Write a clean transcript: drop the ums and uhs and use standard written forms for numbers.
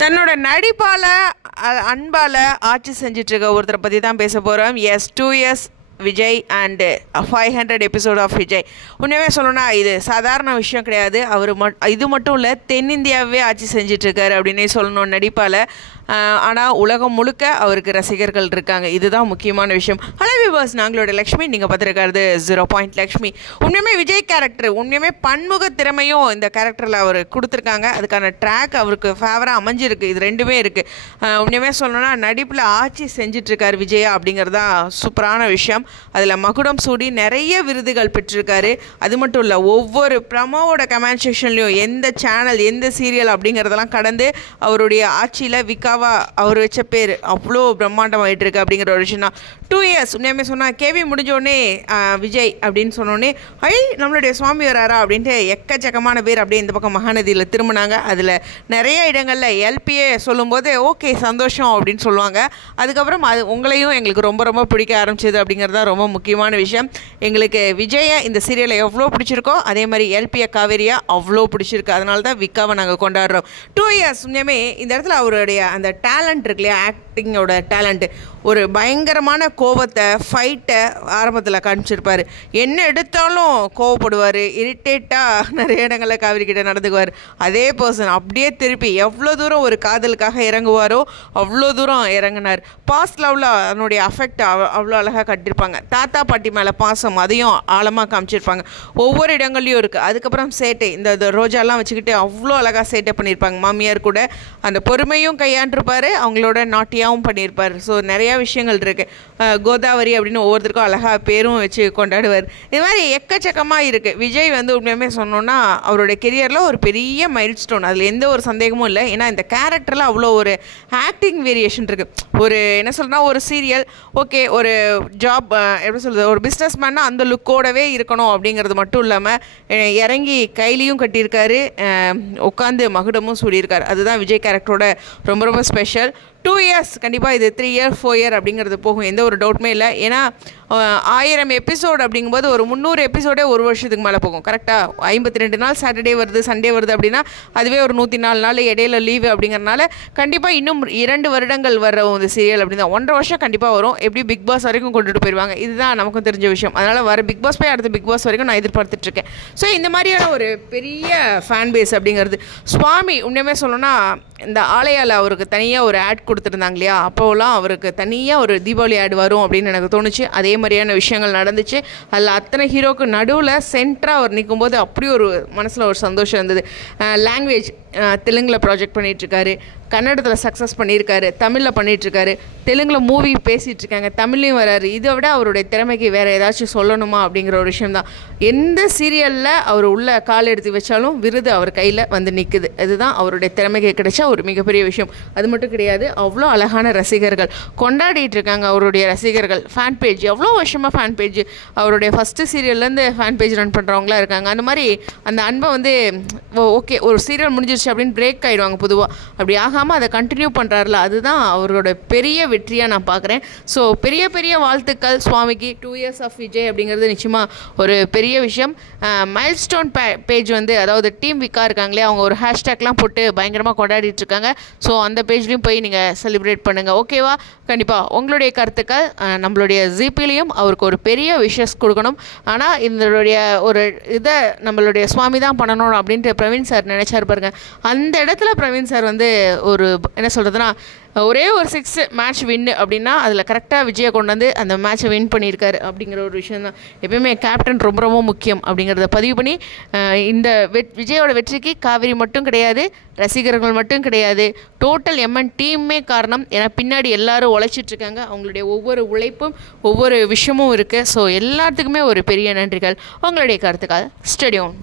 தன்னோட நடிப்பால் அன்பால் ஆட்சி செஞ்சிட்ருக்க ஒருத்தரை பற்றி தான் பேச போகிறோம். எஸ் 2 years Vijay and 500 episode of Vijay. உண்மையாக சொல்லணும்னா இது சாதாரண விஷயம் கிடையாது. அவர் இது மட்டும் இல்லை, தென்னிந்தியாவே ஆட்சி செஞ்சிட்ருக்காரு அப்படின்னே சொல்லணும் நடிப்பால். ஆனால் உலகம் முழுக்க அவருக்கு ரசிகர்கள் இருக்காங்க. இதுதான் முக்கியமான விஷயம். ஹலோ வியூவர்ஸ், நாங்களோட லக்ஷ்மி, நீங்கள் பார்த்துருக்காரு 0 லக்ஷ்மி. உண்மையுமே விஜய் கேரக்டர் உண்மையுமே பன்முக திறமையும் இந்த கேரக்டரில் அவர் கொடுத்துருக்காங்க. அதுக்கான ட்ராக் அவருக்கு ஃபேவராக அமைஞ்சிருக்கு. இது ரெண்டுமே இருக்குது. உண்மையுமே சொல்லணும்னா நடிப்பில் ஆட்சி செஞ்சிட்ருக்காரு விஜயா அப்படிங்கிறதான் சூப்பரான விஷயம். அதில் மகுடம் சூடி நிறைய விருதுகள் பெற்றிருக்காரு. அது மட்டும் இல்லை, ஒவ்வொரு ப்ரமோவோட கமெண்ட் செக்ஷன்லையும் எந்த சேனல் எந்த சீரியல் அப்படிங்கிறதெல்லாம் கடந்து அவருடைய ஆட்சியில் விக்காவா அவர் வச்ச பேர் அவ்வளோ பிரம்மாண்டமாகிட்டு இருக்கு அப்படிங்கிற ஒரு விஷயம் தான். 2 years உண்மையுமே சொன்னால் கேவி முடிஞ்சோடனே விஜய் அப்படின்னு சொன்னோடனே நம்மளுடைய சுவாமி வராரா அப்படின்ட்டு எக்கச்சக்கமான பேர் அப்படியே இந்த பக்கம் மகாநதியில் திரும்பினாங்க. அதில் நிறைய இடங்களில் எல்பிஏ சொல்லும்போது ஓகே சந்தோஷம் அப்படின்னு சொல்லுவாங்க. அதுக்கப்புறம் அது உங்களையும் எங்களுக்கு ரொம்ப ரொம்ப பிடிக்க ஆரம்பிச்சது அப்படிங்கிறது தான் ரொம்ப முக்கியமான விஷயம். எங்களுக்கு விஜயை இந்த சீரியலை எவ்வளோ பிடிச்சிருக்கோ அதே மாதிரி எல்பிஏ காவேரியா அவ்வளோ பிடிச்சிருக்கு. அதனால தான் விக்காவை நாங்கள் கொண்டாடுறோம். 2 years உண்மையுமே இந்த இடத்துல அவருடைய அந்த டேலண்ட் இருக்கு இல்லையா, ஆக்டிங்கோட டேலண்ட்டு, ஒரு பயங்கரமான கோபத்தை ஃபைட்டை ஆரம்பத்தில் காமிச்சிருப்பார். என்ன எடுத்தாலும் கோவப்படுவார், இரிட்டேட்டாக நிறைய இடங்களில் காவிரி கிட்ட நடந்துக்குவார். அதே பர்சன் அப்படியே திருப்பி எவ்வளோ தூரம் ஒரு காதலுக்காக இறங்குவாரோ அவ்வளோ தூரம் இறங்கினார். பாஸ்ட் லவ்வில் அதனுடைய அஃபெக்ட் அவ்வளோ அழகாக கட்டியிருப்பாங்க. தாத்தா பாட்டி மேலே பாசம் அதையும் ஆழமாக காமிச்சிருப்பாங்க. ஒவ்வொரு இடங்கள்லையும் இருக்குது. அதுக்கப்புறம் சேட்டை, இந்த ரோஜாலாம் வச்சுக்கிட்டு அவ்வளோ அழகாக சேட்டை பண்ணியிருப்பாங்க. மாமியார் கூட அந்த பொறுமையும் கையாண்டிருப்பார், அவங்களோட நாட்டியாகவும் பண்ணியிருப்பார். ஸோ நிறையா விஷயங்கள் இருக்குது. கோதாவரி அப்படின்னு ஒவ்வொருத்தருக்கும் அழகாக பேரும் வச்சு கொண்டாடுவார். இது மாதிரி எக்கச்சக்கமாக இருக்குது. விஜய் உண்மையுமே சொன்னோன்னா அவருடைய கெரியரில் ஒரு பெரிய மைல் ஸ்டோன், அதில் எந்த ஒரு சந்தேகமும் இல்லை. ஏன்னா இந்த கேரக்டரில் அவ்வளோ ஒரு ஆக்டிங் வேரியேஷன் இருக்குது. ஒரு என்ன சொல்கிறா, ஒரு சீரியல் ஓகே, ஒரு ஜாப் எப்படி சொல்கிறது, ஒரு பிஸ்னஸ் மேன்னா அந்த லுக்கோடவே இருக்கணும் அப்படிங்கிறது மட்டும் இல்லாமல் இறங்கி கையிலையும் கட்டியிருக்காரு, உட்காந்து மகுடமும் சூடியிருக்காரு. அதுதான் விஜய் கேரக்டரோட ரொம்ப ரொம்ப ஸ்பெஷல். 2 years கண்டிப்பாக இது 3 year 4 year அப்படிங்கிறது போகும், எந்த ஒரு டவுட்டுமே இல்லை. ஏன்னா 1000 எபிசோடு அப்படிங்கும்போது ஒரு 300 எபிசோடே ஒரு வருஷத்துக்கு மேலே போகும். கரெக்டாக 52 நாள் சாட்டர்டே வருது, சண்டே வருது அப்படின்னா அதுவே ஒரு 104 நாள் இடையில லீவு அப்படிங்கிறனால கண்டிப்பாக இன்னும் 2 வருடங்கள் வர இந்த சீரியல் அப்படி தான் 1.5 வருஷம் கண்டிப்பாக வரும். எப்படி பிக் பாஸ் வரைக்கும் கொண்டுட்டு போயிடுவாங்க. இதுதான் நமக்கும் தெரிஞ்ச விஷயம். அதனால் வர பிக் பாஸ் போய் அடுத்த பிக் பாஸ் வரைக்கும் நான் எதிர்பார்த்துட்ருக்கேன். ஸோ இந்த மாதிரியான ஒரு பெரிய ஃபேன் பேஸ் அப்படிங்கிறது. சுவாமி உண்மையுமே சொல்லணும்னா இந்த ஆலயாவில் அவருக்கு தனியாக ஒரு ஆட் கொடுத்துருந்தாங்க இல்லையா, அப்போலாம் அவருக்கு தனியாக ஒரு தீபாவளி ஆட் வரும் அப்படின்னு எனக்கு தோணுச்சு. அதே மாதிரியான விஷயங்கள் நடந்துச்சு. அதில் அத்தனை ஹீரோக்கு நடுவில் சென்டராக அவர் நிற்கும்போது அப்படி ஒரு மனசில் ஒரு சந்தோஷம் இருந்தது. லாங்குவேஜ் தெலுங்கில் ப்ராஜெக்ட் பண்ணிகிட்ருக்காரு, கன்னடத்தில் சக்ஸஸ் பண்ணியிருக்காரு, தமிழில் பண்ணிகிட்ருக்காரு, தெலுங்கில் மூவி பேசிகிட்ருக்காங்க, தமிழ்லையும் வராரு. இதை விட அவருடைய திறமைக்கு வேறு ஏதாச்சும் சொல்லணுமா அப்படிங்கிற ஒரு விஷயம்தான். எந்த சீரியலில் அவர் உள்ள கால் எடுத்து வச்சாலும் விருது அவர் கையில் நிற்குது. இதுதான் அவருடைய திறமைக்கு கிடைச்ச ஒரு மிகப்பெரிய விஷயம். அது மட்டும் கிடையாது, அவ்வளோ அழகான ரசிகர்கள் கொண்டாடிட்டு இருக்காங்க. அவருடைய ரசிகர்கள் ஃபேன் பேஜ், எவ்வளோ வருஷமாக ஃபேன் பேஜ், அவருடைய ஃபஸ்ட்டு சீரியல்லேருந்து ஃபேன் பேஜ் ரன் பண்ணுறவங்களாம் இருக்காங்க. அந்த மாதிரி அந்த அன்பை ஓகே ஒரு சீரியல் முடிஞ்சிருச்சு அப்படின்னு பிரேக் ஆகிடுவாங்க பொதுவாக. அப்படி ஆகாமல் அதை கண்டினியூ பண்ணுறாருல, அதுதான் அவரோட பெரிய வெற்றியாக நான் பார்க்குறேன். ஸோ பெரிய பெரிய வாழ்த்துக்கள் சுவாமிக்கு. 2 years ஆஃப் விஜய் அப்படிங்கிறது நிச்சயமாக ஒரு பெரிய விஷயம். மைல்ஸ்டோன் பேஜ் அதாவது டீம் விக்கா இருக்காங்களே, அவங்க ஒரு ஹேஷ்டேக்லாம் போட்டு பயங்கரமாக கொண்டாடிட்டு இருக்காங்க. ஸோ அந்த பேஜ்லேயும் போய் நீங்கள் செலிப்ரேட் பண்ணுங்கள். ஓகேவா? கண்டிப்பாக உங்களுடைய கருத்துக்கள் நம்மளுடைய ஜிபிலையும் அவருக்கு ஒரு பெரிய விஷஸ் கொடுக்கணும். ஆனால் இதனுடைய ஒரு இதை நம்மளுடைய சுவாமி தான் பண்ணணும் அப்படின்ட்டு பிரவீன் சார் நினைச்சார் பாருங்க. அந்த இடத்துல பிரவீன் சார் ஒரு என்ன சொல்கிறதுனா, ஒரே ஒரு 6 மேட்ச் வின்னு அப்படின்னா அதில் கரெக்டாக விஜயை கொண்டு அந்த மேட்சை வின் பண்ணியிருக்காரு அப்படிங்கிற ஒரு விஷயம் தான். எப்பயுமே கேப்டன் ரொம்ப ரொம்ப முக்கியம் அப்படிங்கிறத பதிவு பண்ணி இந்த விஜயோட வெற்றிக்கு காவிரி மட்டும் கிடையாது, ரசிகர்கள் மட்டும் கிடையாது, டோட்டல் எம்என் டீமே காரணம். ஏன்னா பின்னாடி எல்லாரும் உழைச்சிட்ருக்காங்க. அவங்களுடைய ஒவ்வொரு உழைப்பும் ஒவ்வொரு விஷயமும் இருக்குது. ஸோ எல்லாத்துக்குமே ஒரு பெரிய நன்றிகள். உங்களுடைய கருத்துக்கள் ஸ்டேடியம்.